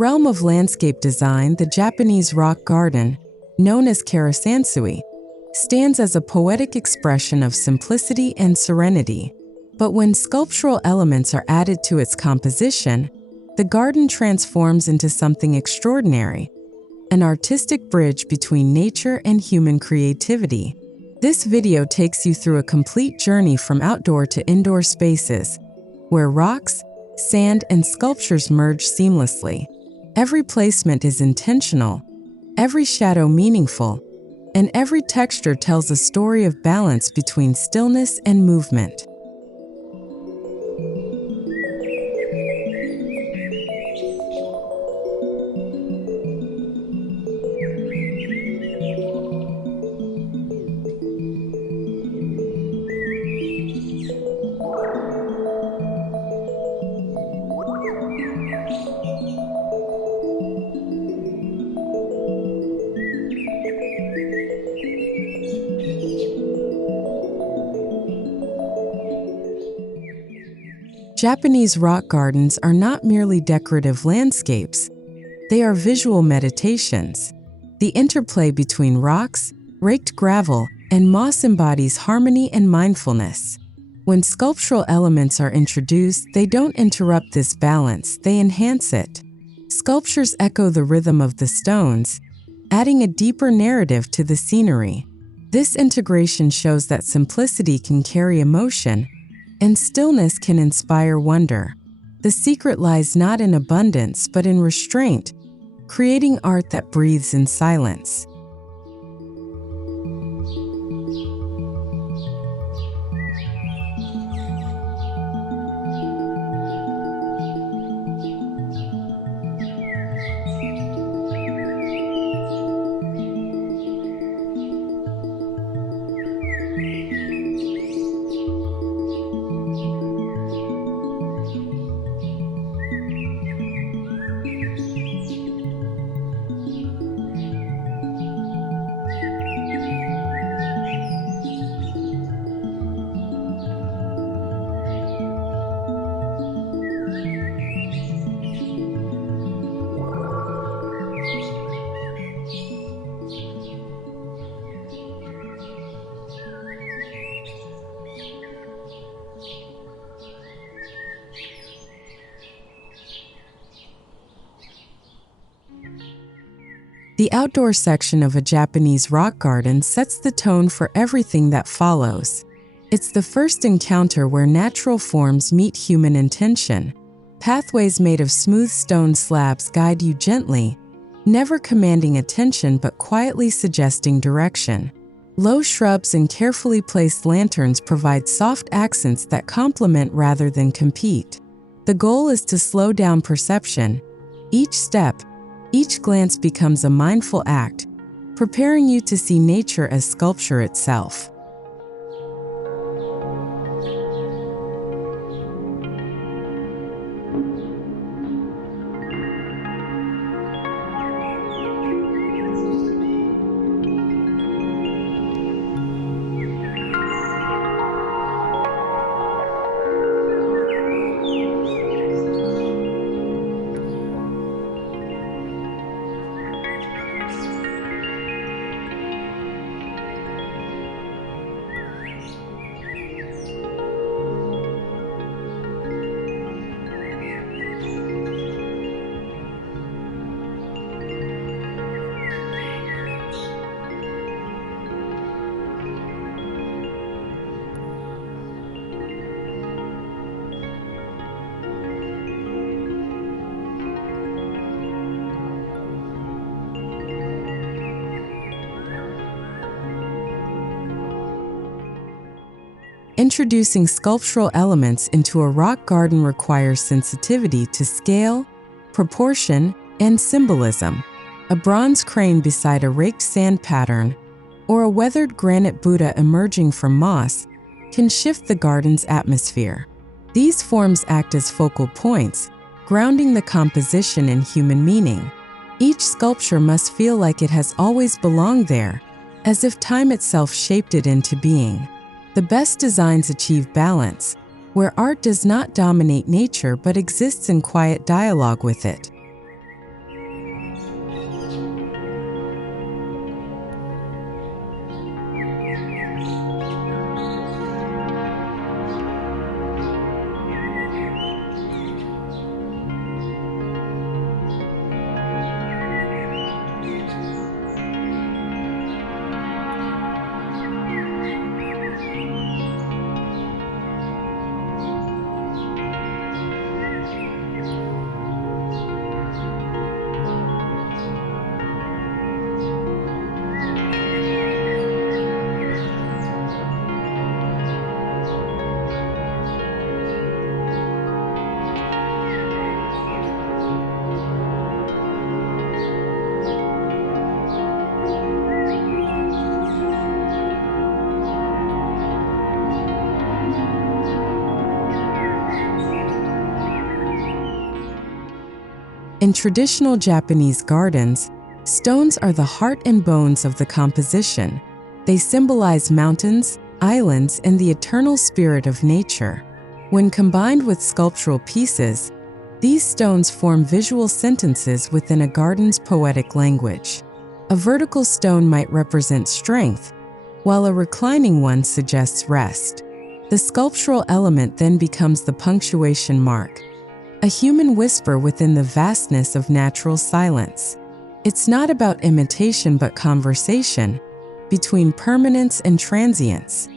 realm of landscape design, the Japanese rock garden, known as karasansui, stands as a poetic expression of simplicity and serenity. But when sculptural elements are added to its composition, the garden transforms into something extraordinary, an artistic bridge between nature and human creativity. This video takes you through a complete journey from outdoor to indoor spaces, where rocks, sand, and sculptures merge seamlessly. Every placement is intentional, every shadow meaningful, and every texture tells a story of balance between stillness and movement. Japanese rock gardens are not merely decorative landscapes, they are visual meditations. The interplay between rocks, raked gravel, and moss embodies harmony and mindfulness. When sculptural elements are introduced, they don't interrupt this balance, they enhance it. Sculptures echo the rhythm of the stones, adding a deeper narrative to the scenery. This integration shows that simplicity can carry emotion, and stillness can inspire wonder. The secret lies not in abundance but in restraint, creating art that breathes in silence. The outdoor section of a Japanese rock garden sets the tone for everything that follows. It's the first encounter where natural forms meet human intention. Pathways made of smooth stone slabs guide you gently, never commanding attention but quietly suggesting direction. Low shrubs and carefully placed lanterns provide soft accents that complement rather than compete. The goal is to slow down perception. Each step, each glance becomes a mindful act, preparing you to see nature as sculpture itself. Introducing sculptural elements into a rock garden requires sensitivity to scale, proportion, and symbolism. A bronze crane beside a raked sand pattern, or a weathered granite Buddha emerging from moss, can shift the garden's atmosphere. These forms act as focal points, grounding the composition in human meaning. Each sculpture must feel like it has always belonged there, as if time itself shaped it into being. The best designs achieve balance, where art does not dominate nature but exists in quiet dialogue with it. In traditional Japanese gardens, stones are the heart and bones of the composition. They symbolize mountains, islands, and the eternal spirit of nature. When combined with sculptural pieces, these stones form visual sentences within a garden's poetic language. A vertical stone might represent strength, while a reclining one suggests rest. The sculptural element then becomes the punctuation mark, a human whisper within the vastness of natural silence. It's not about imitation but conversation between permanence and transience.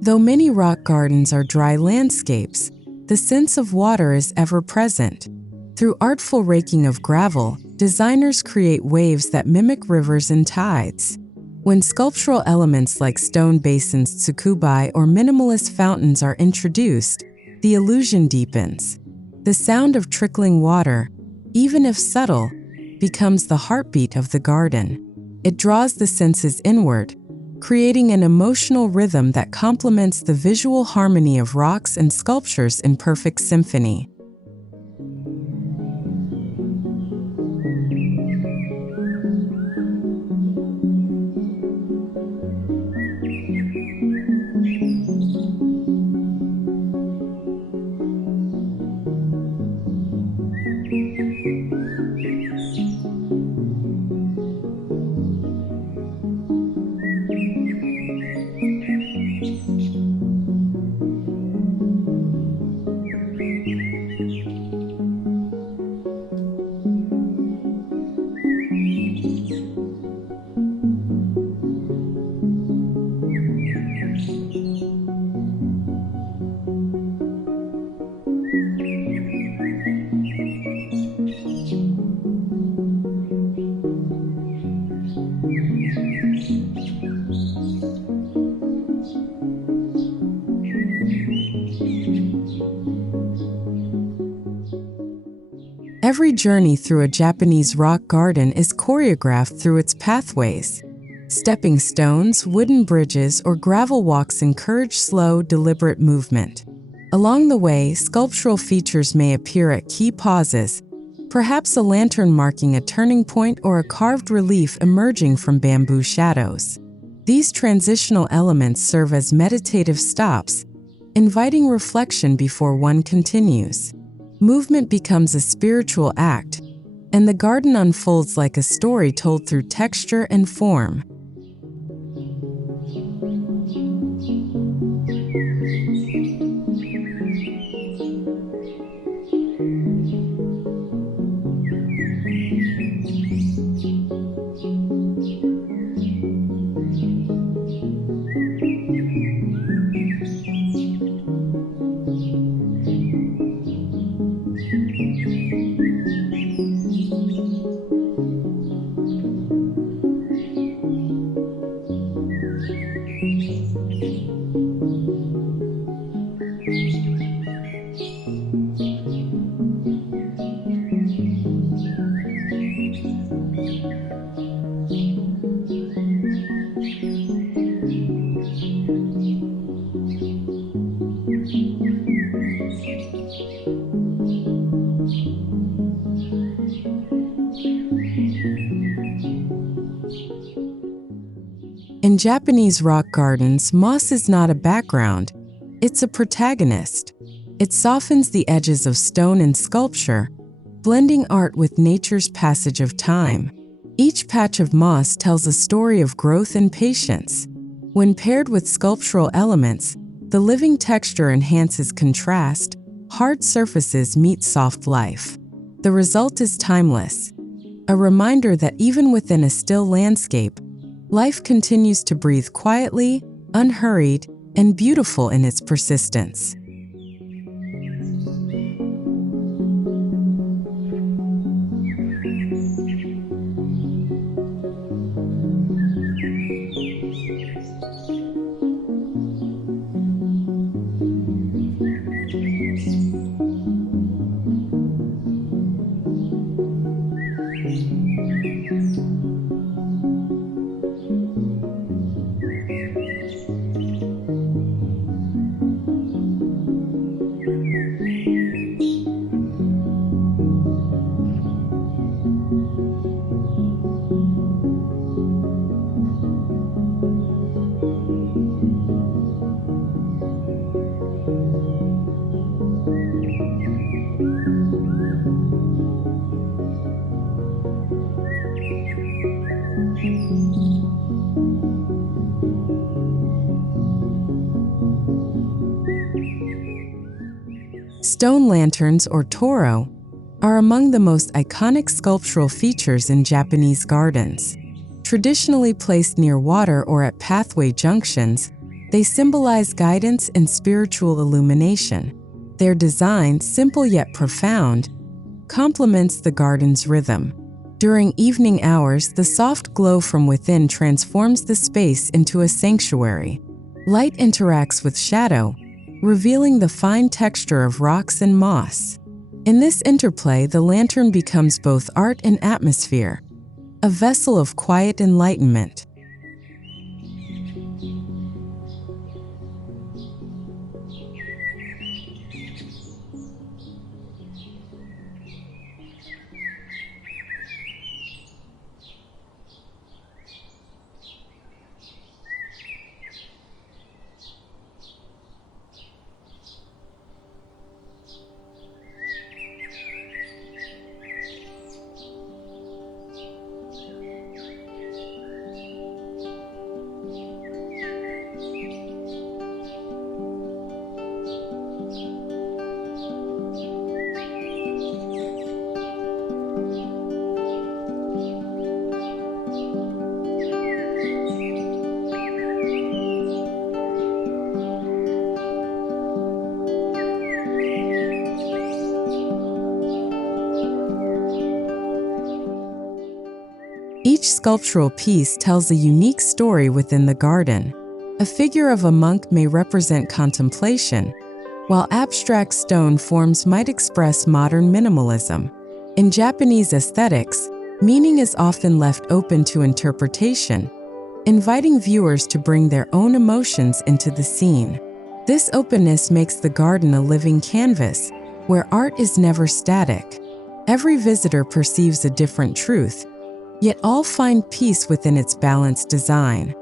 Though many rock gardens are dry landscapes, the sense of water is ever present. Through artful raking of gravel, designers create waves that mimic rivers and tides. When sculptural elements like stone basins, tsukubai, or minimalist fountains are introduced, the illusion deepens. The sound of trickling water, even if subtle, becomes the heartbeat of the garden. It draws the senses inward, creating an emotional rhythm that complements the visual harmony of rocks and sculptures in perfect symphony. Every journey through a Japanese rock garden is choreographed through its pathways. Stepping stones, wooden bridges, or gravel walks encourage slow, deliberate movement. Along the way, sculptural features may appear at key pauses, perhaps a lantern marking a turning point or a carved relief emerging from bamboo shadows. These transitional elements serve as meditative stops, inviting reflection before one continues. Movement becomes a spiritual act, and the garden unfolds like a story told through texture and form. In Japanese rock gardens, moss is not a background, it's a protagonist. It softens the edges of stone and sculpture, blending art with nature's passage of time. Each patch of moss tells a story of growth and patience. When paired with sculptural elements, the living texture enhances contrast, hard surfaces meet soft life. The result is timeless, a reminder that even within a still landscape, life continues to breathe quietly, unhurried, and beautiful in its persistence. Stone lanterns, or toro, are among the most iconic sculptural features in Japanese gardens. Traditionally placed near water or at pathway junctions, they symbolize guidance and spiritual illumination. Their design, simple yet profound, complements the garden's rhythm. During evening hours, the soft glow from within transforms the space into a sanctuary. Light interacts with shadow, revealing the fine texture of rocks and moss. In this interplay, the lantern becomes both art and atmosphere, a vessel of quiet enlightenment. Each sculptural piece tells a unique story within the garden. A figure of a monk may represent contemplation, while abstract stone forms might express modern minimalism. In Japanese aesthetics, meaning is often left open to interpretation, inviting viewers to bring their own emotions into the scene. This openness makes the garden a living canvas, where art is never static. Every visitor perceives a different truth, yet all find peace within its balanced design.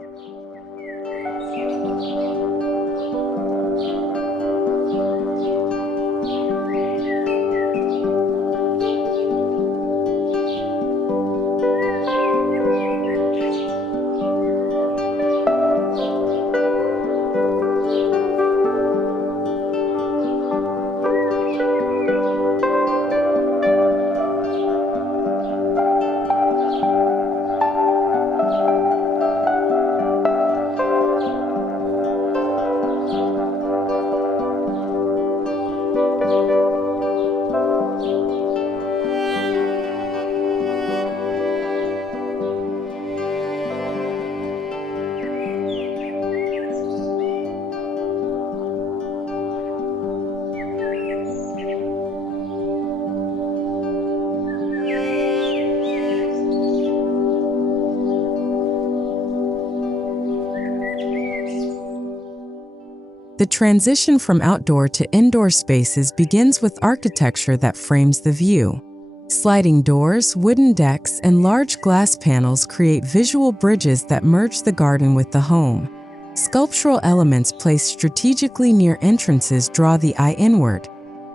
The transition from outdoor to indoor spaces begins with architecture that frames the view. Sliding doors, wooden decks, and large glass panels create visual bridges that merge the garden with the home. Sculptural elements placed strategically near entrances draw the eye inward,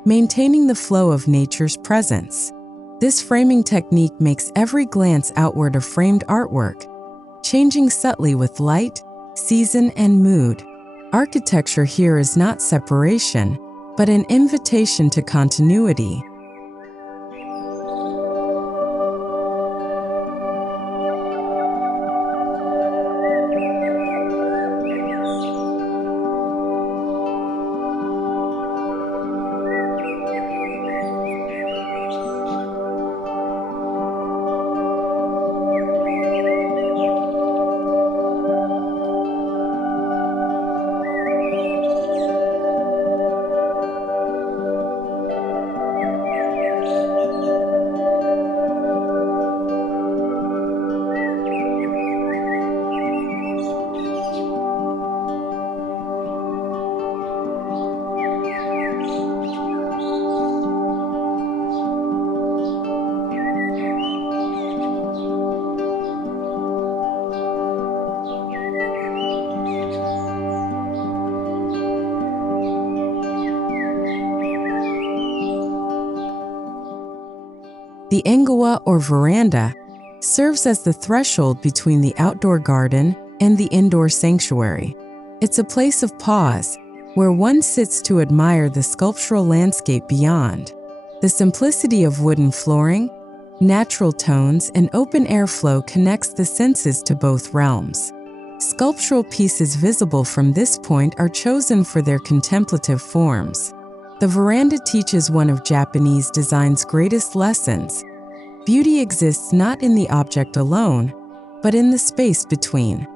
maintaining the flow of nature's presence. This framing technique makes every glance outward a framed artwork, changing subtly with light, season, and mood. Architecture here is not separation, but an invitation to continuity. The ingwa or veranda serves as the threshold between the outdoor garden and the indoor sanctuary. It's a place of pause where one sits to admire the sculptural landscape beyond. The simplicity of wooden flooring, natural tones, and open airflow connects the senses to both realms. Sculptural pieces visible from this point are chosen for their contemplative forms. The veranda teaches one of Japanese design's greatest lessons. Beauty exists not in the object alone, but in the space between.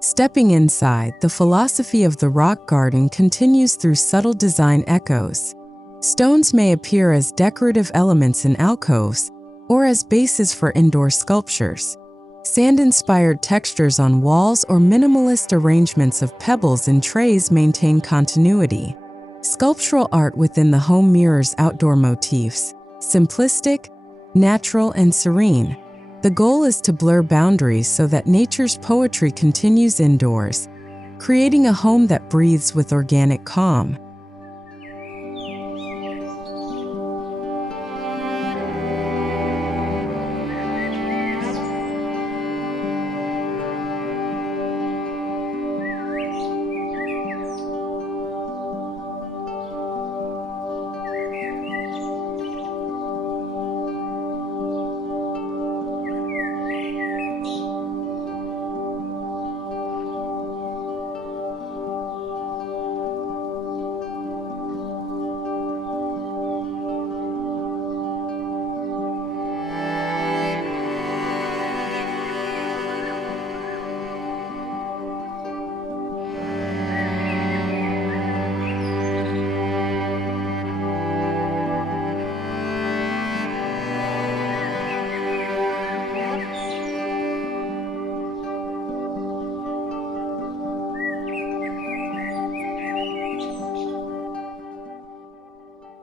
Stepping inside, the philosophy of the rock garden continues through subtle design echoes. Stones may appear as decorative elements in alcoves or as bases for indoor sculptures. Sand-inspired textures on walls or minimalist arrangements of pebbles in trays maintain continuity. Sculptural art within the home mirrors outdoor motifs, simplistic, natural, and serene. The goal is to blur boundaries so that nature's poetry continues indoors, creating a home that breathes with organic calm.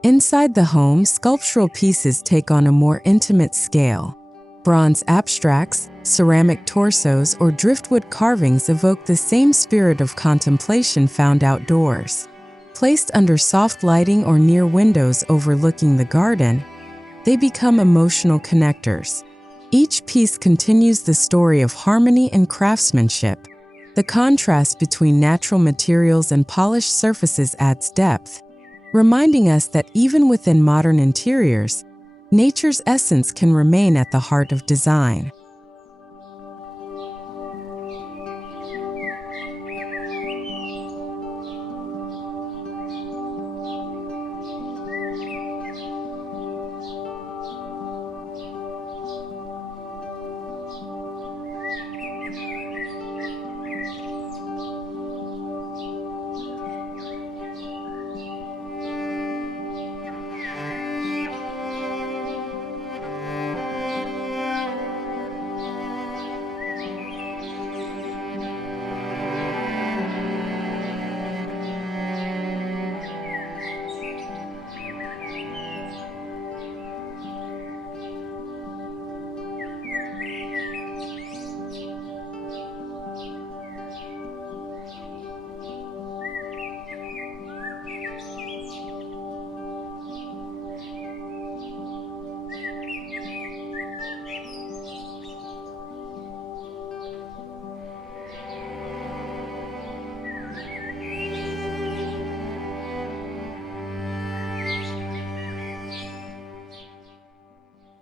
Inside the home, sculptural pieces take on a more intimate scale. Bronze abstracts, ceramic torsos, or driftwood carvings evoke the same spirit of contemplation found outdoors. Placed under soft lighting or near windows overlooking the garden, they become emotional connectors. Each piece continues the story of harmony and craftsmanship. The contrast between natural materials and polished surfaces adds depth, reminding us that even within modern interiors, nature's essence can remain at the heart of design.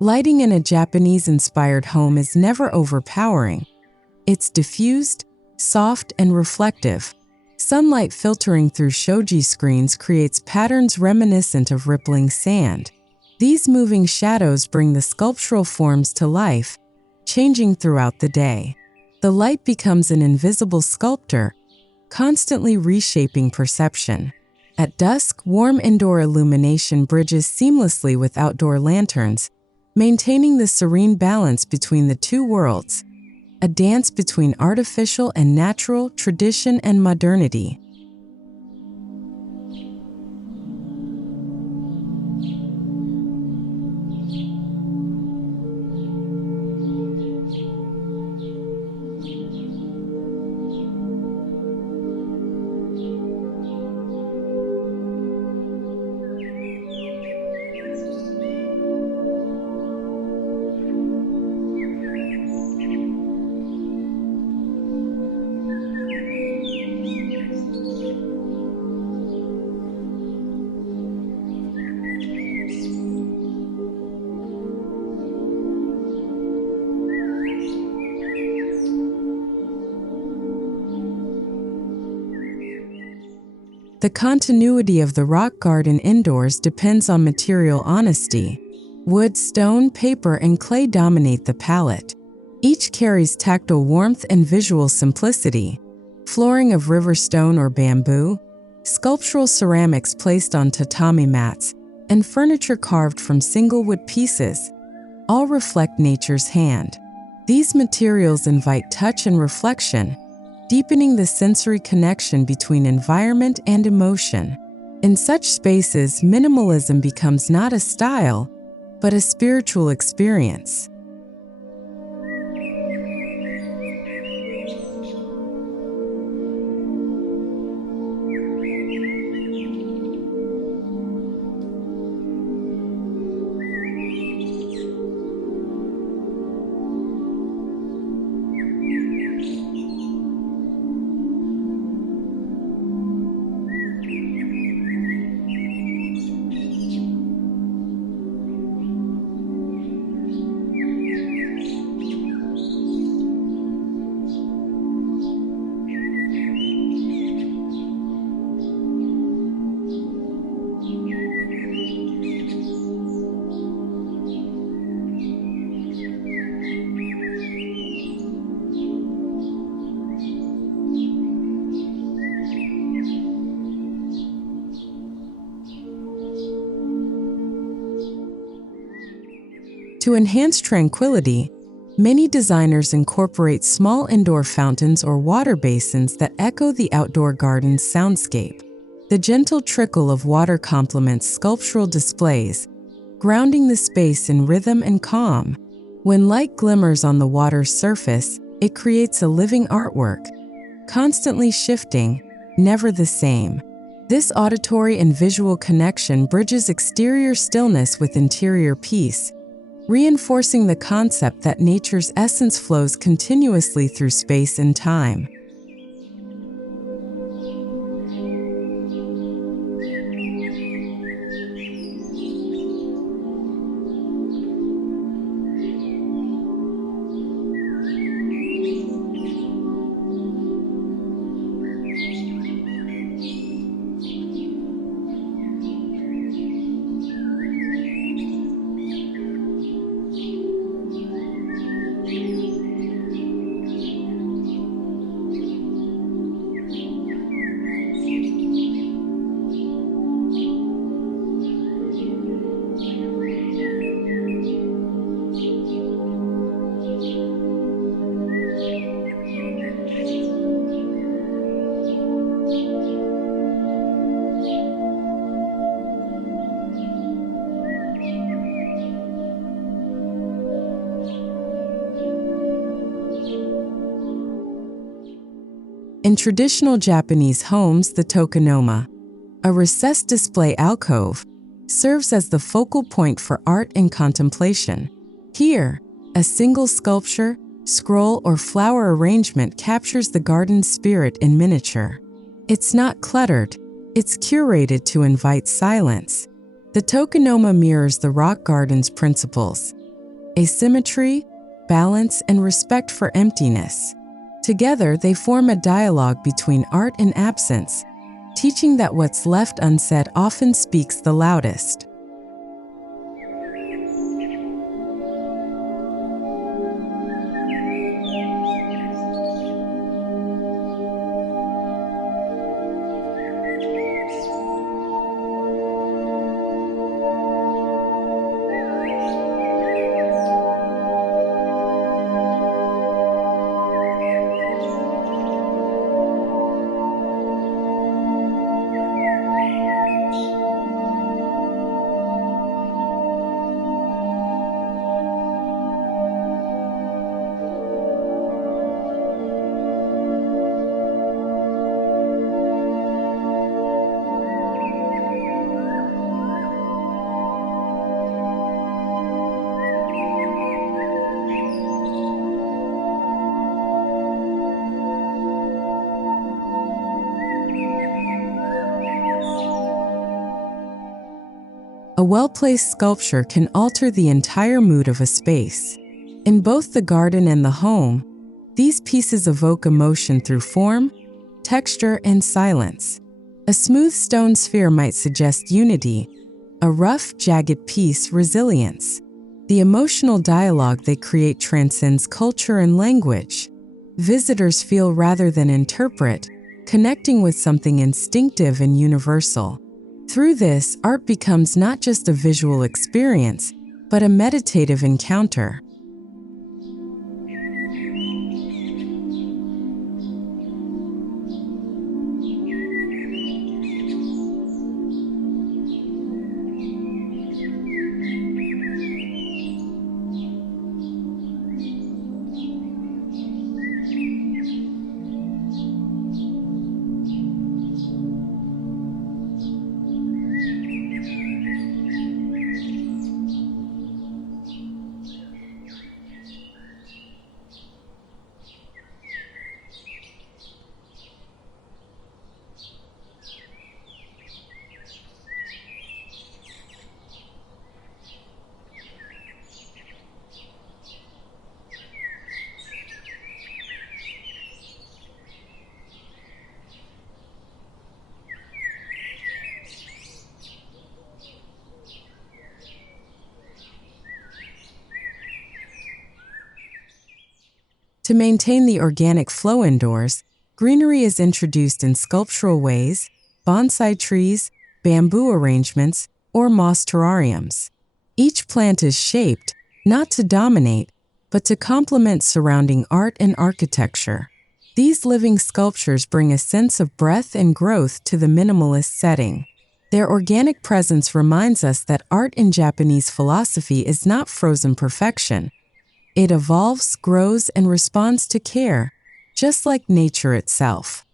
Lighting in a Japanese-inspired home is never overpowering. It's diffused, soft, and reflective. Sunlight filtering through shoji screens creates patterns reminiscent of rippling sand. These moving shadows bring the sculptural forms to life, changing throughout the day. The light becomes an invisible sculptor, constantly reshaping perception. At dusk, warm indoor illumination bridges seamlessly with outdoor lanterns, maintaining the serene balance between the two worlds, a dance between artificial and natural, tradition and modernity. The continuity of the rock garden indoors depends on material honesty. Wood, stone, paper, and clay dominate the palette. Each carries tactile warmth and visual simplicity. Flooring of river stone or bamboo, sculptural ceramics placed on tatami mats, and furniture carved from single wood pieces all reflect nature's hand. These materials invite touch and reflection, deepening the sensory connection between environment and emotion. In such spaces, minimalism becomes not a style, but a spiritual experience. To enhance tranquility, many designers incorporate small indoor fountains or water basins that echo the outdoor garden's soundscape. The gentle trickle of water complements sculptural displays, grounding the space in rhythm and calm. When light glimmers on the water's surface, it creates a living artwork, constantly shifting, never the same. This auditory and visual connection bridges exterior stillness with interior peace, reinforcing the concept that nature's essence flows continuously through space and time. In traditional Japanese homes, the Tokonoma, a recessed display alcove, serves as the focal point for art and contemplation. Here, a single sculpture, scroll, or flower arrangement captures the garden's spirit in miniature. It's not cluttered, it's curated to invite silence. The Tokonoma mirrors the rock garden's principles: asymmetry, balance, and respect for emptiness. Together, they form a dialogue between art and absence, teaching that what's left unsaid often speaks the loudest. A well-placed sculpture can alter the entire mood of a space. In both the garden and the home, these pieces evoke emotion through form, texture, and silence. A smooth stone sphere might suggest unity, a rough, jagged piece, resilience. The emotional dialogue they create transcends culture and language. Visitors feel rather than interpret, connecting with something instinctive and universal. Through this, art becomes not just a visual experience, but a meditative encounter. To maintain the organic flow indoors, greenery is introduced in sculptural ways: bonsai trees, bamboo arrangements, or moss terrariums. Each plant is shaped, not to dominate, but to complement surrounding art and architecture. These living sculptures bring a sense of breadth and growth to the minimalist setting. Their organic presence reminds us that art in Japanese philosophy is not frozen perfection. It evolves, grows, and responds to care, just like nature itself.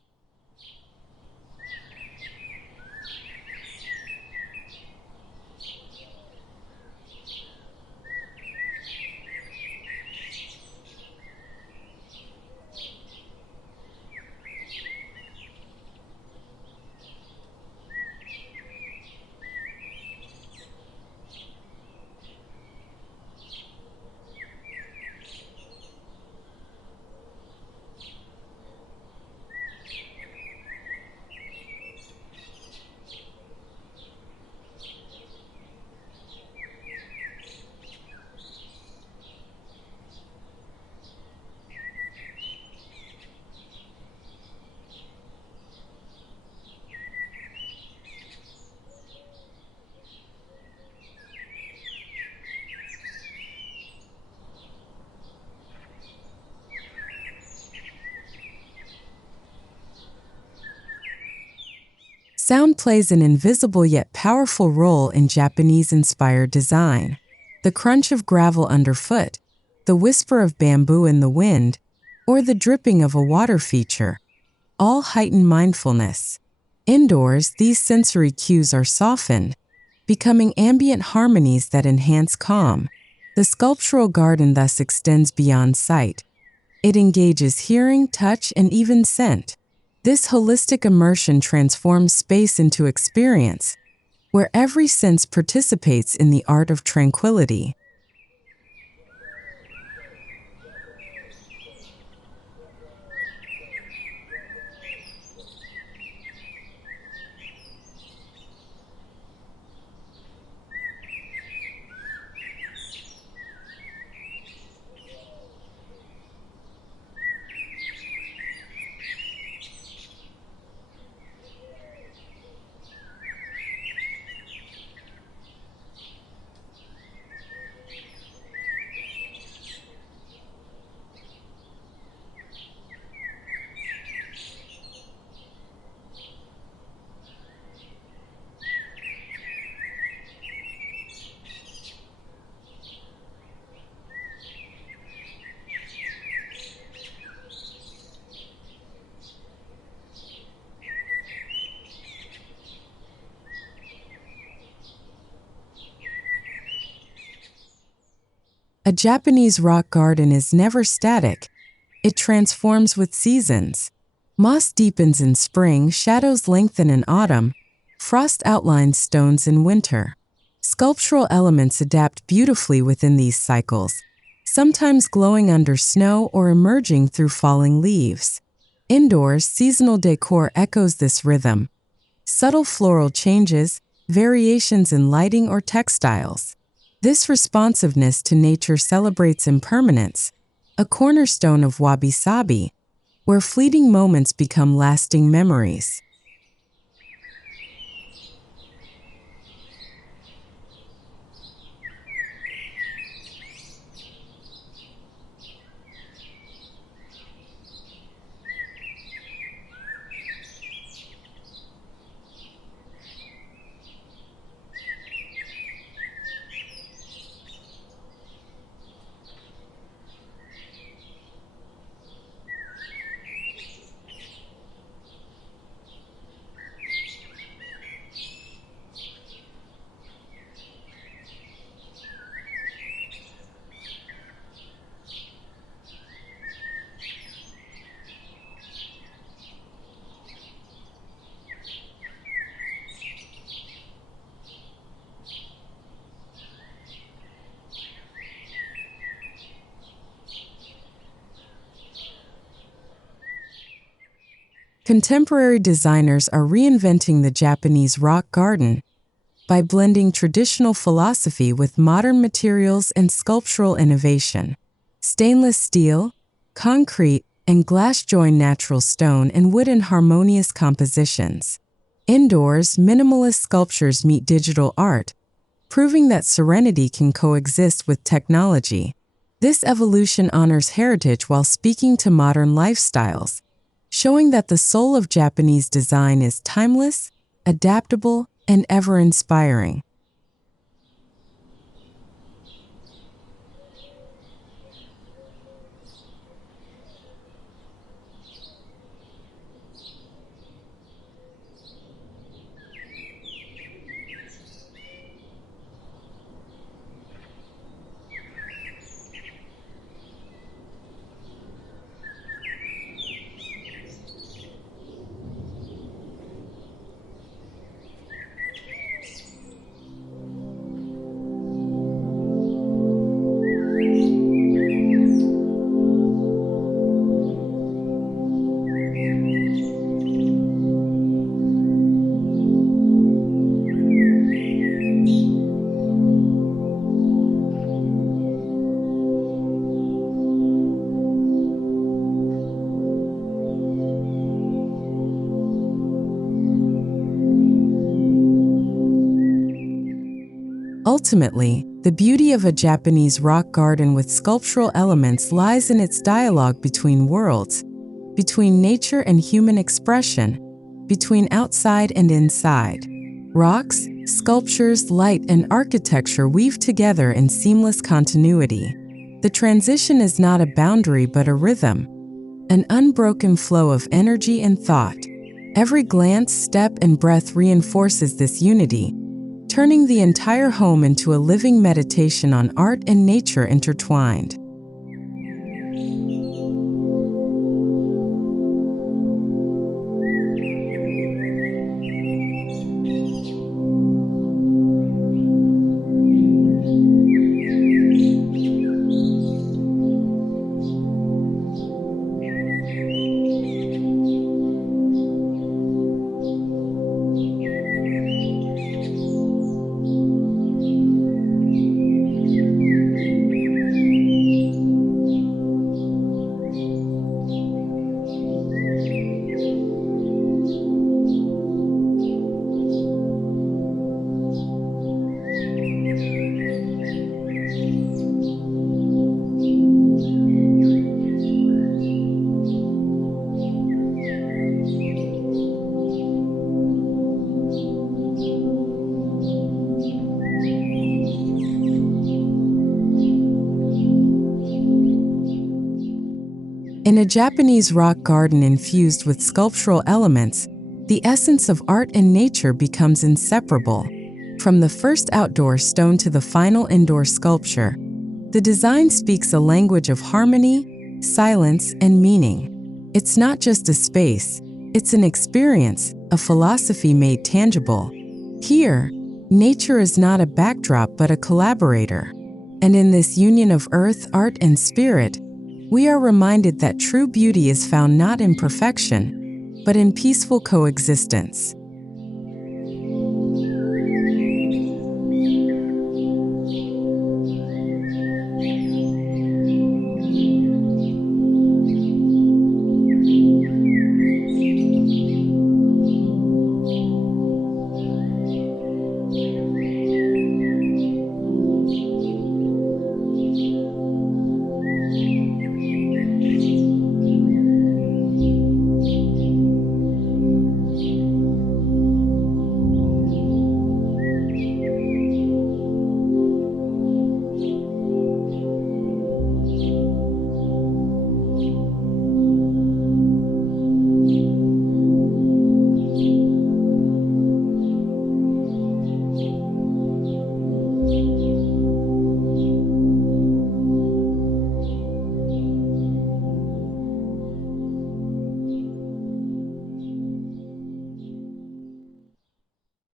Sound plays an invisible yet powerful role in Japanese-inspired design. The crunch of gravel underfoot, the whisper of bamboo in the wind, or the dripping of a water feature all heighten mindfulness. Indoors, these sensory cues are softened, becoming ambient harmonies that enhance calm. The sculptural garden thus extends beyond sight. It engages hearing, touch, and even scent. This holistic immersion transforms space into experience, where every sense participates in the art of tranquility. A Japanese rock garden is never static. It transforms with seasons. Moss deepens in spring, shadows lengthen in autumn, frost outlines stones in winter. Sculptural elements adapt beautifully within these cycles, sometimes glowing under snow or emerging through falling leaves. Indoors, seasonal decor echoes this rhythm. Subtle floral changes, variations in lighting or textiles. This responsiveness to nature celebrates impermanence, a cornerstone of wabi-sabi, where fleeting moments become lasting memories. Contemporary designers are reinventing the Japanese rock garden by blending traditional philosophy with modern materials and sculptural innovation. Stainless steel, concrete, and glass join natural stone and wood in harmonious compositions. Indoors, minimalist sculptures meet digital art, proving that serenity can coexist with technology. This evolution honors heritage while speaking to modern lifestyles, showing that the soul of Japanese design is timeless, adaptable, and ever-inspiring. Ultimately, the beauty of a Japanese rock garden with sculptural elements lies in its dialogue between worlds, between nature and human expression, between outside and inside. Rocks, sculptures, light, and architecture weave together in seamless continuity. The transition is not a boundary but a rhythm, an unbroken flow of energy and thought. Every glance, step, and breath reinforces this unity, turning the entire home into a living meditation on art and nature intertwined. In a Japanese rock garden infused with sculptural elements, the essence of art and nature becomes inseparable. From the first outdoor stone to the final indoor sculpture, the design speaks a language of harmony, silence, and meaning. It's not just a space, it's an experience, a philosophy made tangible. Here, nature is not a backdrop but a collaborator. And in this union of earth, art, and spirit, we are reminded that true beauty is found not in perfection, but in peaceful coexistence.